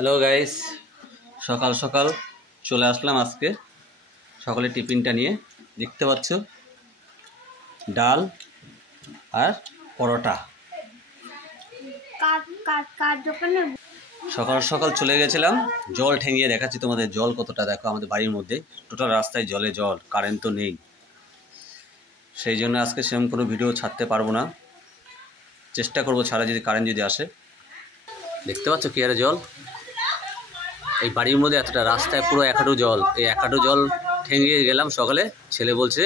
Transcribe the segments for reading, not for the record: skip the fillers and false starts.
Hello guys, সকাল সকাল চলে আসলাম আজকে সকালে টিফিনটা নিয়ে। দেখতে পাচ্ছ ডাল আর পরোটা। সকাল সকাল চলে গেছিলাম, জল ঠেঙিয়ে দেখাচ্ছি তোমাদের। জল কতটা দেখো আমাদের বাড়ির মধ্যে, টোটাল রাস্তায় জলে জল, কারেন্ট তো নেই। সেই জন্য আজকে সেরকম কোনো ভিডিও ছাড়তে পারবো না, চেষ্টা করবো ছাড়া যদি কারেন্ট যদি আসে। দেখতে পাচ্ছ কি আরে জল, এই বাড়ির মধ্যে এতটা, রাস্তায় পুরো এক হাঁটু জল। এই এক হাঁটু জল ঠেঙিয়ে গেলাম সকালে। ছেলে বলছে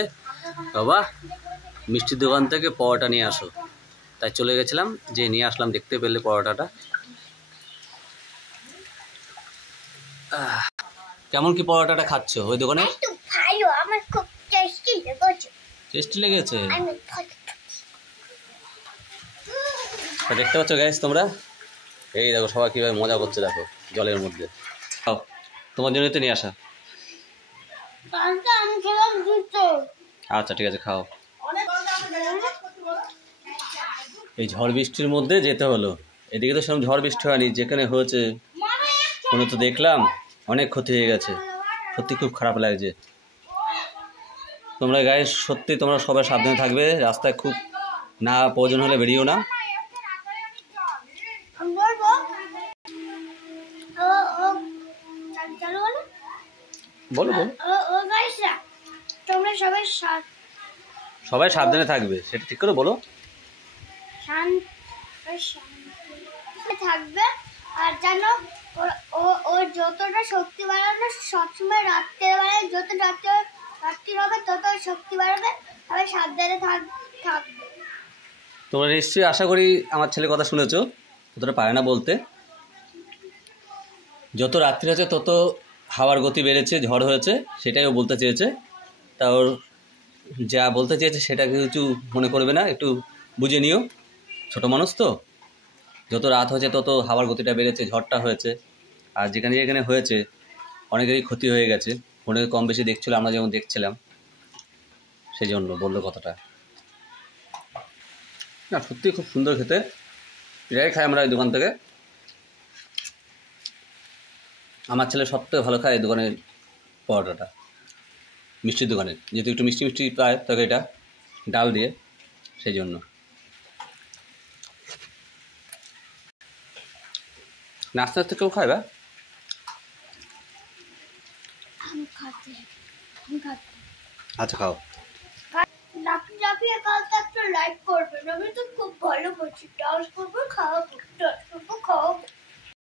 বাবা মিষ্টির দোকান থেকে পরোটা নিয়ে আসো, তাই চলে গেছিলাম, যে নিয়ে আসলাম। দেখতে পেলে পরোটাটা কেমন কি পরোটাটা খাচ্ছ ওই দোকানে? টেস্টি লেগেছে। দেখতে পাচ্ছ গাইস তোমরা, এই দেখো সবাই কীভাবে মজা করছে, দেখো জলের মধ্যে। খাও, তোমার জন্য তো নিয়ে আসা। আচ্ছা ঠিক আছে, খাও। এই ঝড় বৃষ্টির মধ্যে যেতে হলো। এদিকে তো সেরকম ঝড় বৃষ্টি হয়নি, যেখানে হয়েছে ফোনে তো দেখলাম অনেক ক্ষতি হয়ে গেছে। সত্যি খুব খারাপ লাগছে। তোমরা গাইস সত্যি তোমরা সবাই সাবধানে থাকবে, রাস্তায় খুব না প্রয়োজন হলে বেরিয়েও না। বলো তোমরা সবাই সাবধানে থাকবে, সেটা ঠিক করে বলো। থাকবে আর জানো ও যতটা শক্তি বাড়ানো, সবসময় রাত্রে বেলায় যত রাত্রি হবে তত শক্তি বাড়াবে। সবাই সাবধানে থাকবে। তোমরা নিশ্চয়ই আশা করি আমার ছেলের কথা শুনেছো, ততটা পারে না বলতে। যত রাত্রি হচ্ছে তত হাওয়ার গতি বেড়েছে, ঝড় হয়েছে, সেটাই ও বলতে চেয়েছে। তা ওর যা বলতে চেয়েছে সেটা কিছু মনে করবে না, একটু বুঝে নিও, ছোটো মানুষ তো। যত রাত হয়েছে তত হাওয়ার গতিটা বেড়েছে, ঝড়টা হয়েছে। আর যেখানে যেখানে হয়েছে অনেকেরই ক্ষতি হয়ে গেছে। ফোনে কম বেশি দেখছিল, আমরা যেমন দেখছিলাম, সেই জন্য বললো কথাটা। না সত্যি খুব সুন্দর খেতে, এটাই খাই আমরা এই দোকান থেকে। আমার ছেলে সবথেকে ভালো খায় এই দোকানের পরোটাটা, মিষ্টির দোকানের। যেহেতু একটু মিষ্টি মিষ্টি পায় তবে এটা ডাল দিয়ে, সেই জন্য। নাস্তা নাস্তা কেউ খায় বা? আচ্ছা খাও। লাইক করবেন, আমি তো খুব ভালো করছি, ডান্স করবো, খাওয়াবো, খাওয়াবো।